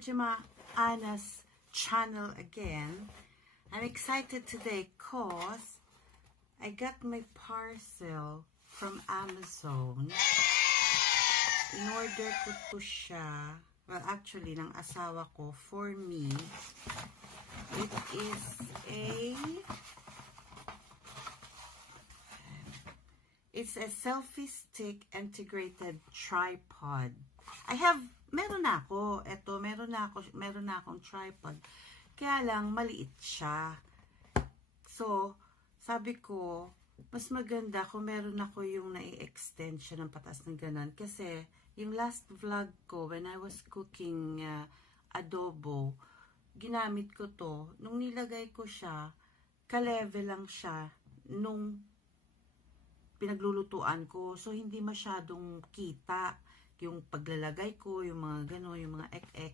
JEJEMAH Anna's channel again. I'm excited today because I got my parcel from Amazon. In order ko to siya, well actually ng asawa ko, for me, it is it's a selfie stick integrated tripod. Meron na ako. Meron na akong tripod. Kaya lang, maliit siya. So, sabi ko, mas maganda kung meron ako yung nai-extend siya ng patas ng ganon. Kasi, yung last vlog ko, when I was cooking adobo, ginamit ko to. Nung nilagay ko siya, ka-level lang siya nung pinaglulutuan ko. So, hindi masyadong kita yung paglalagay ko, yung mga gano'n, yung mga ek-ek.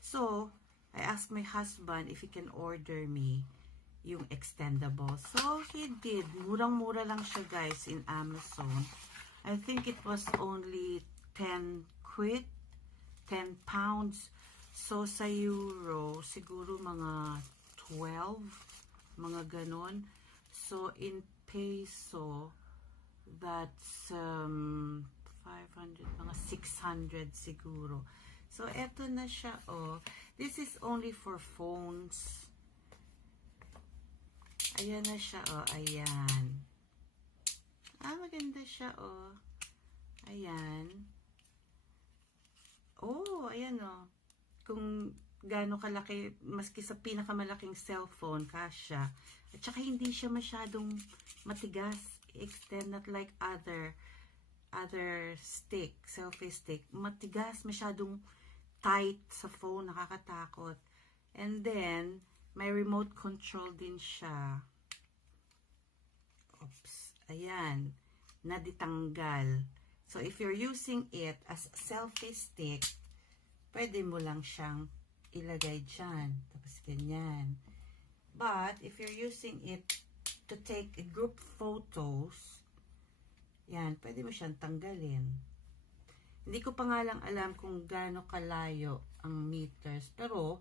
So, I asked my husband if he can order me yung extendable. So, he did. Murang-mura lang siya, guys, in Amazon. I think it was only 10 quid, 10 pounds. So, sa euro, siguro mga 12, mga gano'n. So, in peso, that's 500, mga 600 siguro. So, eto na siya, oh. This is only for phones. Ayan na siya, oh. Ayan. Maganda siya, oh. Ayan. Oh, ayan, oh. Kung gaano kalaki, maski sa pinakamalaking cellphone, kasya. At saka hindi siya masyadong matigas. Extend, not like other stick, selfie stick, matigas, masyadong tight sa phone, nakakatakot. And then, may remote control din siya. Oops, ayan, naditanggal. So, if you're using it as a selfie stick, pwede mo lang siyang ilagay dyan. Tapos, ganyan. But, if you're using it to take group photos, yan, pwede mo siyang tanggalin. Hindi ko pa nga lang alam kung gaano kalayo ang meters. Pero,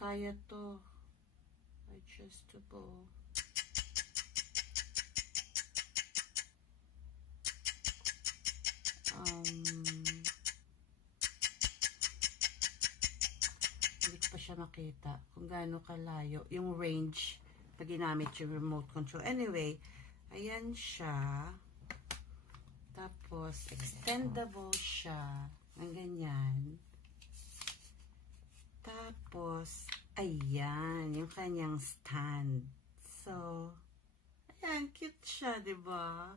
kaya to. Adjustable. Hindi ko pa siya makita kung gaano kalayo. Yung range, pag ginamit yung remote control. Anyway, ayan siya. Tapos, extendable siya ng ganyan. Tapos, ayan, yung kanyang stand. So, ayan, cute siya, diba?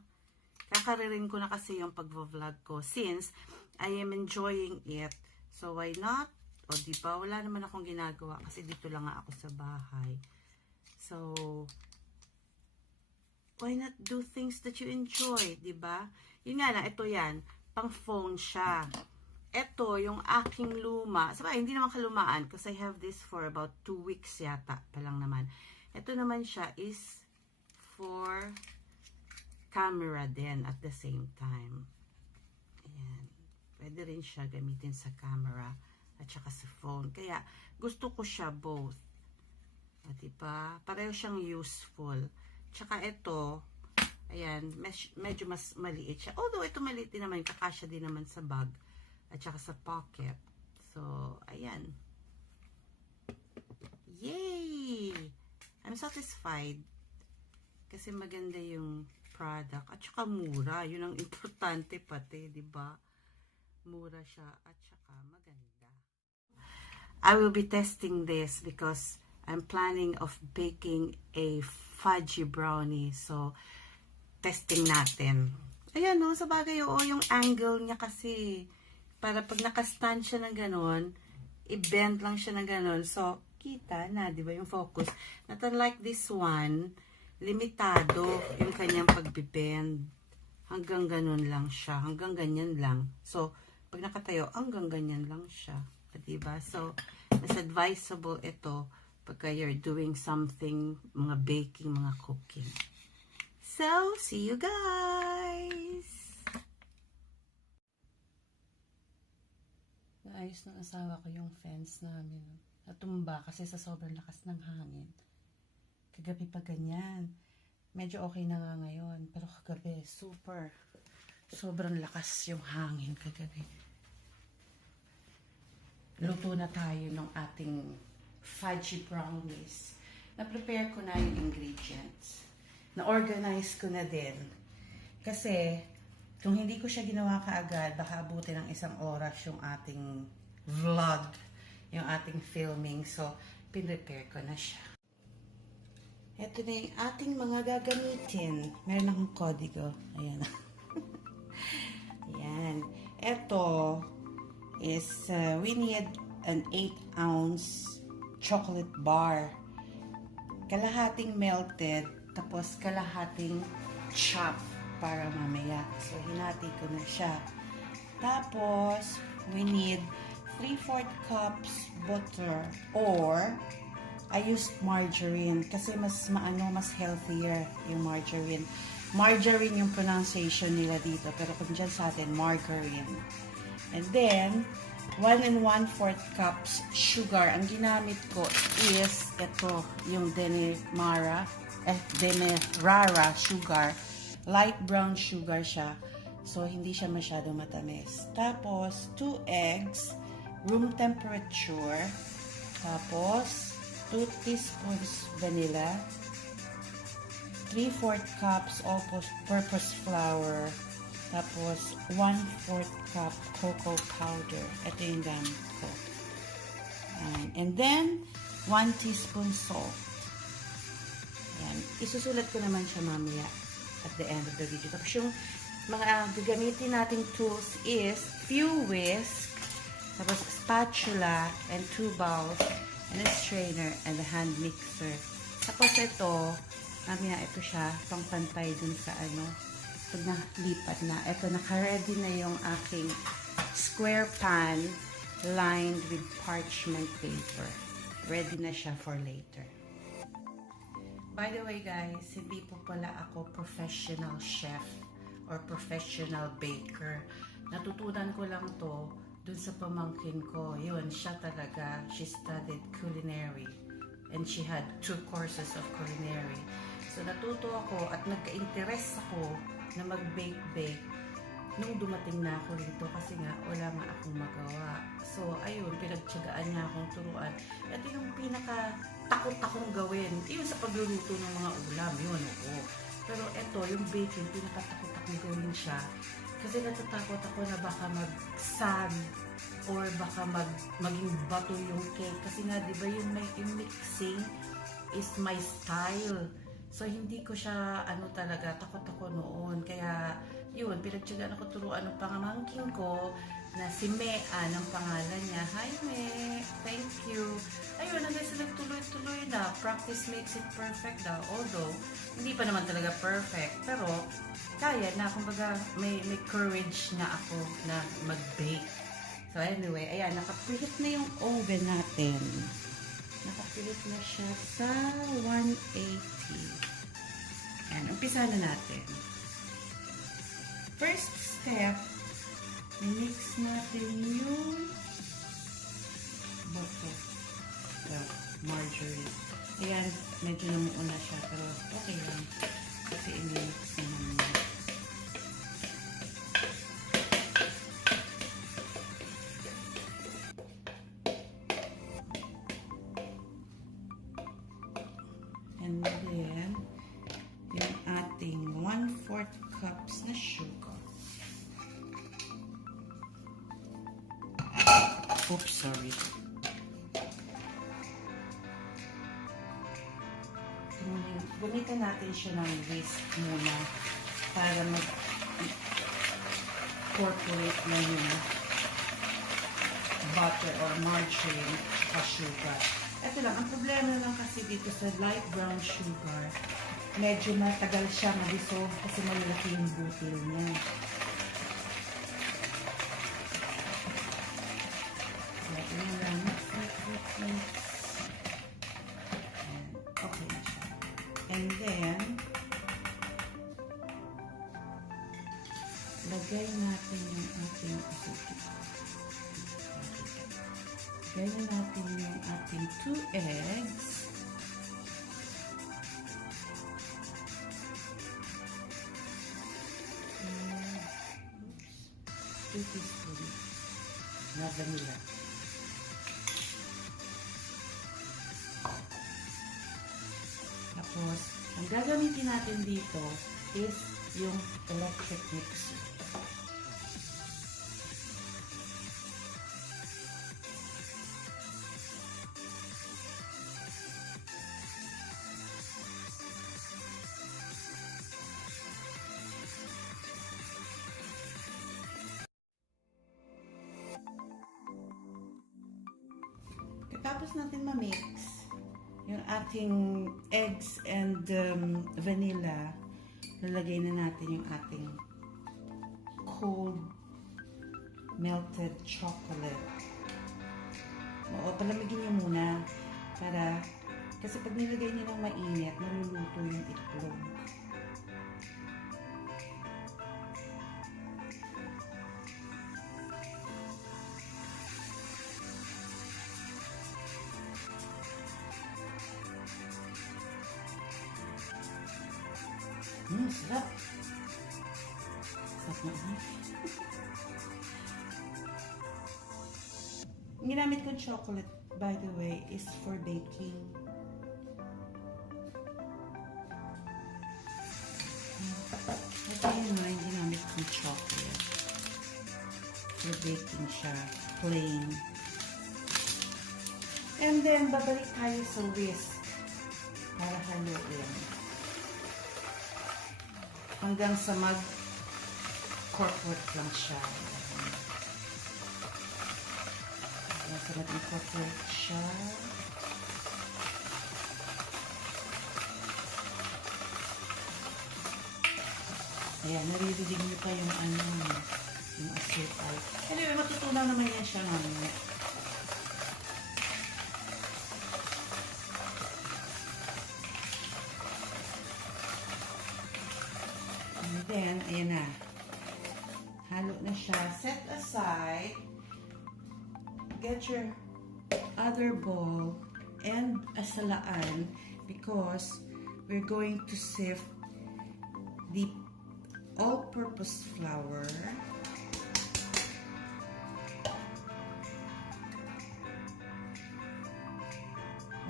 Kakaririn ko na kasi yung pag-vlog ko since I am enjoying it. So, why not? O, diba? Wala naman akong ginagawa kasi dito lang ako sa bahay. So, why not do things that you enjoy, diba? Yun nga na, ito yan, pang phone siya. Ito, yung aking luma. Sabi, hindi naman kalumaan because I have this for about 2 weeks yata pa lang naman. Ito naman siya is for camera din at the same time. Ayan. Pwede rin siya gamitin sa camera at saka sa phone. Kaya, gusto ko siya both. At diba? Pareho siyang useful. Tsaka ito, ayan, medyo mas maliit siya. Although ito maliit din naman, kakasya din naman sa bag at saka sa pocket. So, ayan. Yay! I'm satisfied. Kasi maganda yung product. At saka mura. Yun ang importante pati, diba? Mura siya at saka maganda. I will be testing this because I'm planning of baking a fudgy brownie. So, testing natin. Ayan, no, sa bagay, oo, yung angle niya kasi, para pag nakastand siya ng ganon, i-bend lang siya ng ganon. So, kita na, di ba, yung focus. Not unlike this one, limitado yung kanyang pag-bend. Hanggang ganon lang siya. Hanggang ganyan lang. So, pag nakatayo, hanggang ganyan lang siya. Di ba? So, mas advisable ito pagka you're doing something, mga baking, mga cooking. So, see you guys! Inaayos ng asawa ko yung fence namin. Natumba kasi sa sobrang lakas ng hangin. Kagabi pa ganyan. Medyo okay na nga ngayon. Pero kagabi, sobrang lakas yung hangin kagabi. Luto na tayo ng ating fudgy brownies. Na-prepare ko na yung ingredients. Na-organize ko na din. Kasi, kung hindi ko siya ginawa kaagad, baka abutin ng 1 oras yung ating vlog, yung ating filming. So, pinrepare ko na siya. Ito na yung ating mga gagamitin. Meron akong kodigo. Ayan. Ayan. Ito is, we need an 8-ounce chocolate bar. Kalahating melted, tapos kalahating chop para mamaya. So, hinati ko na siya. Tapos, we need 3/4 cups butter or I used margarine kasi mas healthier yung margarine. Margarine yung pronunciation nila dito, pero kung dyan sa atin, margarine. And then, 1 1/4 cups sugar. Ang ginamit ko is ito, yung Demerara sugar. Light brown sugar siya. So, hindi siya masyado matamis. Tapos, 2 eggs, room temperature. Tapos, 2 teaspoons vanilla. 3/4 cups all-purpose flour. Tapos, 1/4 cup cocoa powder. Ito yung gamit ko. And then, 1 teaspoon salt. Yan. Isusulat ko naman siya mamaya at the end of the video. Tapos yung mga gagamitin nating tools is few whisk, tapos spatula, and 2 bowls, and a strainer, and a hand mixer. Tapos ito, mamaya ito siya, pangpantay dun sa pag nalipat na. Ito, naka-ready na yung aking square pan lined with parchment paper. Ready na siya for later. By the way guys, hindi po pala ako professional chef or professional baker. Natutunan ko lang to dun sa pamangkin ko. Yun, siya talaga. She studied culinary and she had 2 courses of culinary. So natuto ako at nagka-interest ako na mag-bake nung dumating na ako rito kasi nga wala nga akong magawa. So ayun, pinagtiyagaan niya akong turuan. Ito yung pinaka-takot akong gawin. Yun sa pagluluto ng mga ulam. Yun, oo. Pero ito, yung baking, pinaka-takot akong gawin siya. Kasi natatakot ako na baka mag-sag or baka maging bato yung cake. Kasi nga, di ba yung mixing is my style. So, hindi ko siya, talaga, takot ako noon. Kaya, yun, pinagtiyagaan ako turuan ng pamangkin ko na si Mea ng pangalan niya. Hi, Me! Thank you! Ayun, hanggang sa nagtuloy-tuloy na. Practice makes it perfect daw. Although, hindi pa naman talaga perfect. Pero, kaya na. Kumbaga, may courage na ako na mag-bake. So, anyway, ayan, nakapilit na yung oven natin. Nakapilit na siya sa 180. Ayan, umpisa na natin. First step, mix natin yung butter. Margarine. Ayan, medyo namuuna siya, pero okay lang. Kasi i-mix naman niya. And then, yung ating 1/4 cups na sugar. Oops, sorry. Gamitan natin siya ng whisk muna para mag-incorporate na yung butter or margarine at sugar. Ito lang, ang problema lang kasi dito sa light brown sugar, medyo matagal siya ma-dissolve kasi malalaki yung butil niya. Ito na lang. Okay na siya. And then, lagay natin yung ating asukit. Lagyan natin yung ating 2 eggs. And, 2 teaspoons na vanilla. Tapos, ang gagamitin natin dito is yung electric mixer. Tapos natin ma-mix yung ating eggs and vanilla, lalagay na natin yung ating cold melted chocolate. Oo, palamigin nyo muna kasi pag nilagay nyo ng mainit, maluluto yung itlog. Sarap. Sarap naman. Ang ginamit kong chocolate, by the way, is for baking. Ito yun na, yung ginamit kong chocolate. For baking siya. Plain. And then, babalik tayo sa whisk para haluin. Hanggang sa mag-corporate lang siya. Hanggang sa mag-corporate siya. Ayan, naririnig niyo pa yung yung asukal. Anyway, matutunaw naman yan siya mamaya. And then, ayan na. Halo na siya. Set aside. Get your other bowl and a salaan because we're going to sift the all-purpose flour.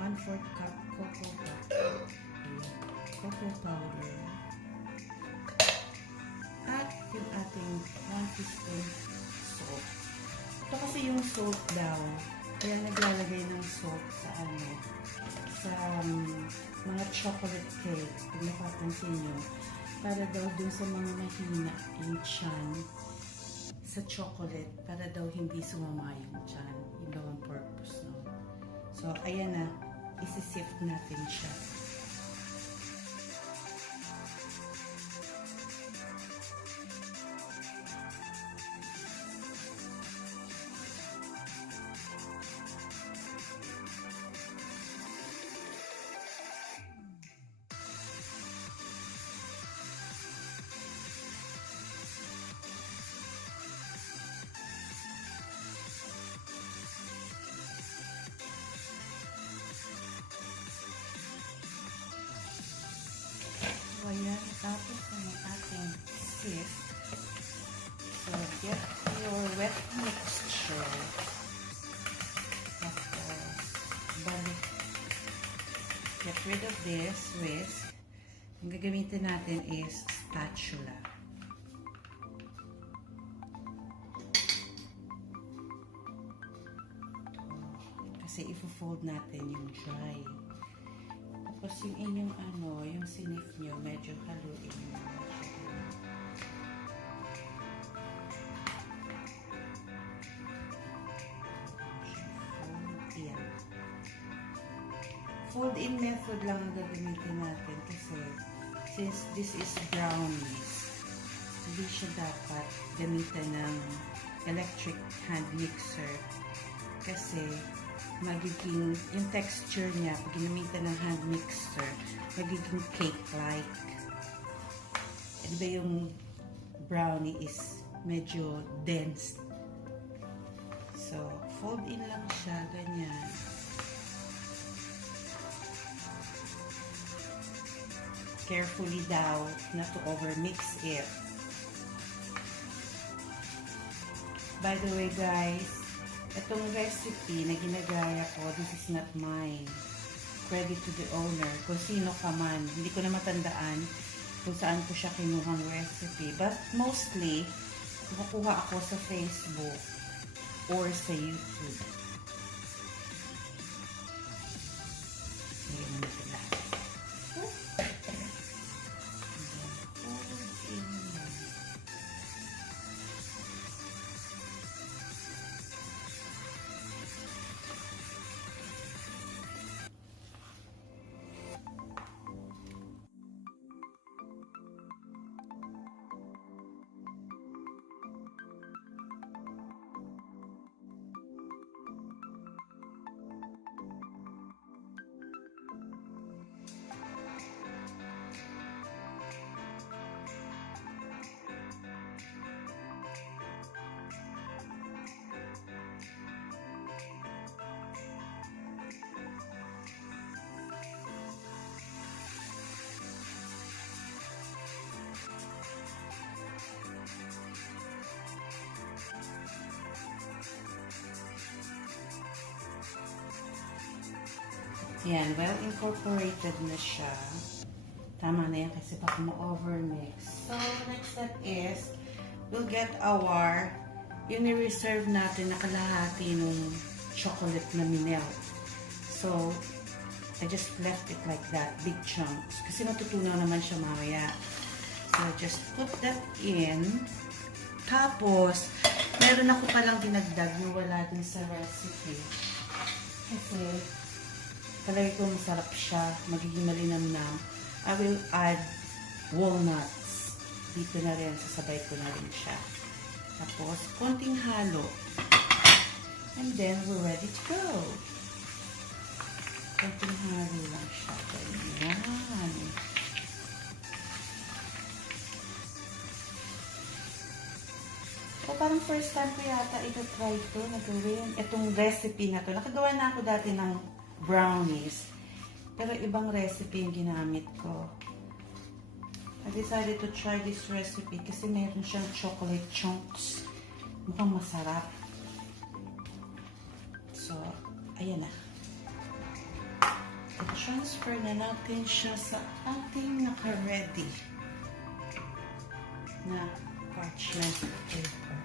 1/4 cup cocoa powder. At yung ating 1 teaspoon salt. Ito kasi yung salt daw. Kaya naglalagay ng salt sa mga chocolate cake. Kung napapansin nyo. Para daw dun sa mga mahina yung tiyan sa chocolate. Para daw hindi sumama yung tiyan. Yun daw ang purpose, no? So, ayan na. Isi-sift natin siya. So, ayan. Tapos ang ating sift. So, get your wet mixture. Tapos, balik. Get rid of this whisk. Ang gagamitin natin is spatula. Kasi i-fold natin yung dry. Tapos yung inyong yung sinif nyo, medyo haluin nyo. Fold in. Fold in method lang ang gagamitin natin kasi since this is brownies, hindi siya dapat gamitan ng electric hand mixer kasi magiging, yung texture niya, pag ginamitan ng hand mixer, magiging cake-like. E diba yung brownie is medyo dense. So, fold in lang siya, ganyan. Carefully daw, not to overmix it. By the way guys, itong recipe na ginagaya ko, this is not mine. Credit to the owner. Kung sino ka man, hindi ko na matandaan kung saan ko siya kinuhang recipe. But mostly, nakukuha ako sa Facebook or sa YouTube. Ngayon na sila. Yan, well incorporated na siya. Tama na yan kasi baka ma-overmix. So, next step is, we'll get our, yung i-reserve natin na kalahati nung chocolate na minelt. So, I just left it like that, big chunks. Kasi matutunaw naman siya mamaya. So, just put that in. Tapos, meron ako palang dinagdag na wala din sa recipe. Kasi, talagay ko masarap siya, magiging malinamnam. I will add walnuts. Dito na rin, sasabay ko na rin siya. Tapos, konting halo. And then, we're ready to go. Konting halo lang siya. Ayan. So, parang first time ko yata ito-try ito na gawin. Itong recipe na to. Nakagawa na ako dati ng brownies. Pero ibang recipe yung ginamit ko. I decided to try this recipe kasi meron siyang chocolate chunks. Mukhang masarap. So, ayan na. I-transfer na natin siya sa ating naka-ready na parchment paper.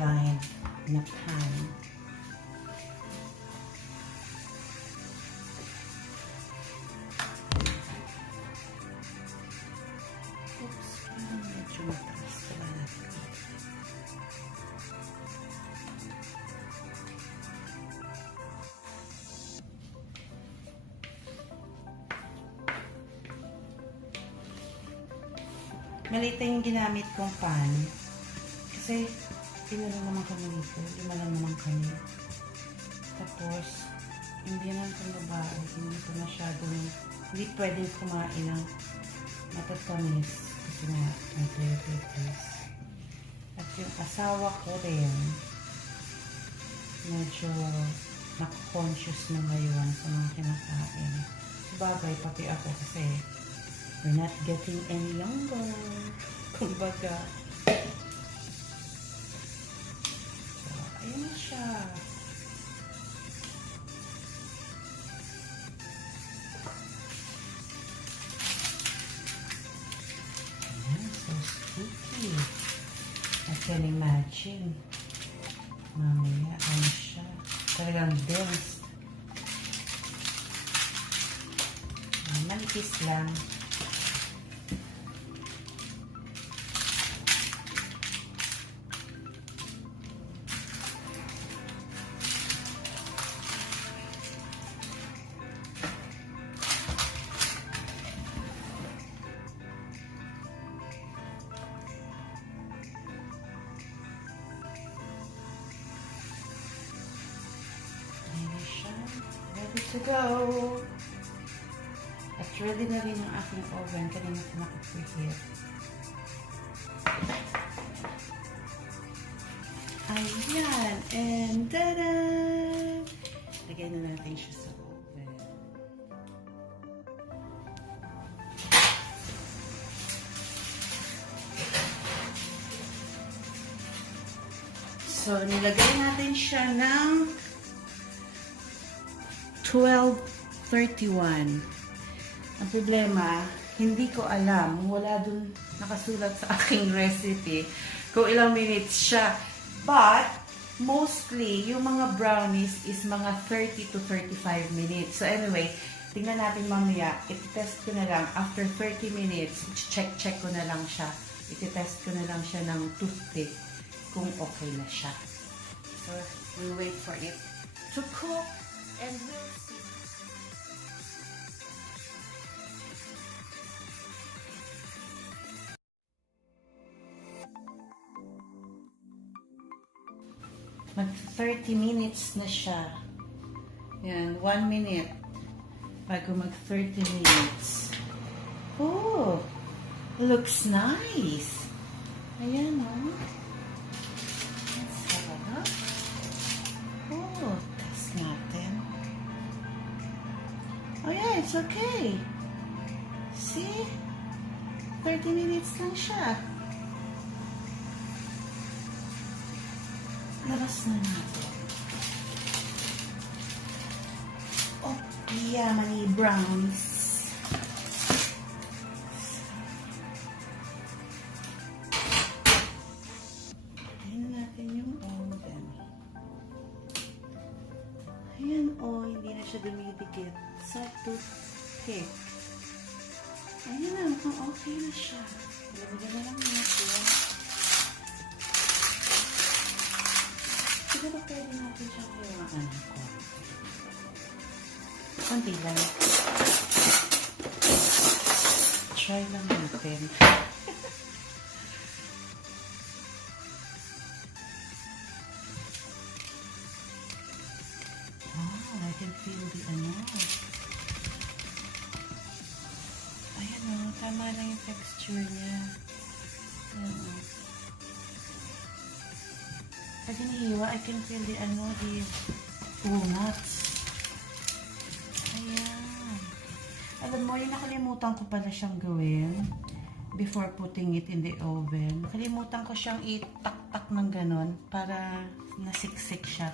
Lined na pan. Maliit yung ginamit kong pan. Kasi, pino lang naman kami dito. Lima lang naman kami. Tapos, hindi naman kong babae. Hindi ko masyadong, hindi pwedeng kumain ng matatamis. Kasi nga, may diabetes. At yung asawa ko rin, medyo nakakonscious na ngayon sa mga kinakain. Sabagay, pati ako kasi, we're not getting any younger. Kumbaga. So, ayun na siya. Ayan, so sticky. I can imagine. Mamaya, ano siya. Talagang dense. Manipis lang. Ready to go. At ready na rin ang aking oven. Kanina ko nakapreheat. Ayan. And tada! Lagay na natin siya sa oven. So, nilagay natin siya ng 12:31. Ang problema, hindi ko alam, wala dun nakasulat sa aking recipe kung ilang minutes siya. But, mostly, yung mga brownies is mga 30 to 35 minutes. So anyway, tingnan natin mamaya. Iti-test ko na lang. After 30 minutes, check ko na lang siya. Iti-test ko na lang siya ng toothpick kung okay na siya. So, we'll wait for it to cook and we'll see. Mag 30 minutes na siya. Yan, 1 minute. Bago mag 30 minutes. Oh, looks nice. Ayan, oh. Ang sarap. Oh, test natin. Oh yeah, it's okay. See? 30 minutes lang siya. Labas na natin. Oh, yummy brownies. Tignan natin yung oven. Ayan, oh, hindi na siya dumidikit sa toothpick. Ayan na, mukhang okay na siya. Lagyan na lang natin. Siguro pwede natin siyang hiwaan ko. Kunti lang. Try lang natin. Oh, I can feel the ano. Ayan o, tama lang yung texture niya. Ayan o. Pag hinihiwa, I can feel the ano, the walnuts. Ayan. Alam mo, yung nakalimutan ko pala siyang gawin before putting it in the oven. Nakalimutan ko siyang itak-tak ng ganon para nasiksik siya.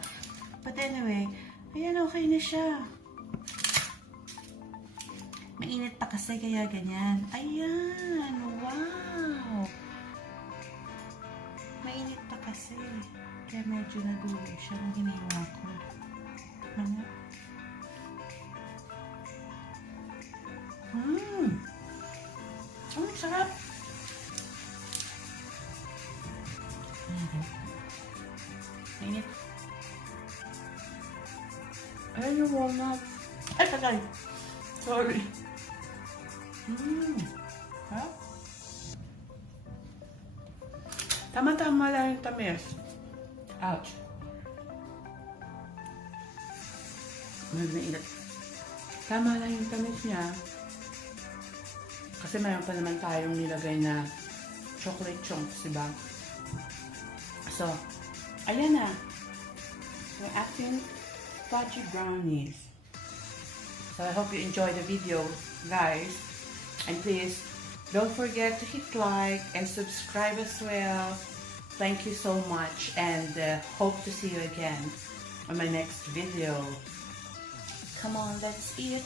But anyway, ayan, okay na siya. Mainit pa kasi kaya ganyan. Ayan, wow! Mainit pa kasi. Kaya medyo nagulo siya nung hiniwa ko. Ano? Ang sarap! Mainit. Ayan yung walnut. Ay, patay! Sorry. Sarap. Tama-tama lang yung tamis. Ouch. Mainit. Tama lang yung tamis niya. Kasi mayroon pa naman tayong nilagay na chocolate chunks, diba? So, ayan na. Yung ating fudgy brownies. So, I hope you enjoy the video, guys. And please, don't forget to hit like and subscribe as well. Thank you so much, and hope to see you again on my next video. Come on, let's eat.